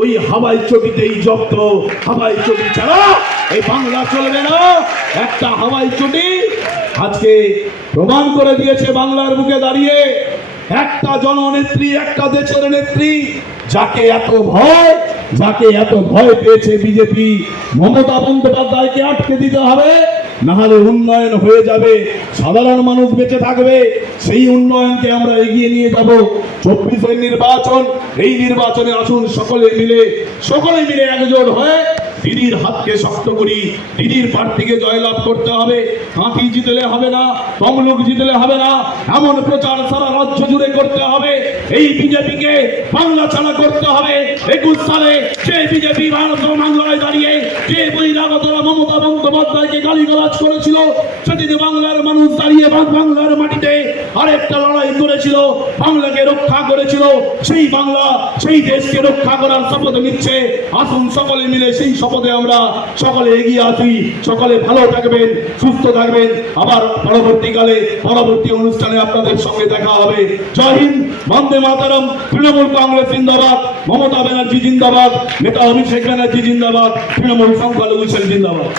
ওই হাওয়াই চটিতেই জব্দ। হাওয়াই চটি ছাড়া এই বাংলা চলবে না। একটা হাওয়াই চটি আজকে প্রমাণ করে দিয়েছে বাংলার বুকে দাঁড়িয়ে। একটা জননেত্রী, একটা দেশের নেত্রী, যাকে এত ভয় পেয়েছে বিজেপি, মমতা বন্দ্যোপাধ্যায়কে আটকে দিতে হবে, না হলে উন্নয়ন হয়ে যাবে, সাধারণ মানুষ বেঁচে থাকবে। সেই উন্নয়নকে আমরা এগিয়ে নিয়ে যাব। 24-এর নির্বাচন, এই নির্বাচনে আসুন সকলে মিলে একজোট হয়ে দিদির হাতকে শক্ত করি। দিদির প্রার্থীকে জয়লাভ করতে হবে। কাঁথি জিতলে হবে না, তমলুক জিতলে হবে না, এমন প্রচার সারা রাজ্য জুড়ে করতে হবে। এই বিজেপিকে বাংলা ছাড়া করতে হবে। 21 সালে যে বিজেপি ভারত বাংলায় দাঁড়িয়ে যে বহিরাগতরা মমতা বন্দ্যোপাধ্যায়কে গালিগালাজ করেছিল, সেদিন বাংলার মানুষ দাঁড়িয়ে বাংলার মাটিতে আরেকটা লড়াই করেছিল, বাংলাকে রক্ষা করেছিল। সেই বাংলা, সেই দেশকে রক্ষা করার শপথ নিচ্ছে। আসুন সকলে মিলে সেই শপথে আমরা সকলে এগিয়ে আসি। সকলে ভালো থাকবেন, সুস্থ থাকবেন। আবার পরবর্তী অনুষ্ঠানে আপনাদের সঙ্গে দেখা হবে। জয় হিন্দ, বন্দে মাতরম। তৃণমূল কংগ্রেস জিন্দাবাদ, মমতা ব্যানার্জি জিন্দাবাদ, নেতা অভিষেক ব্যানার্জি জিন্দাবাদ, তৃণমূল সংখ্যালঘু সেল জিন্দাবাদ।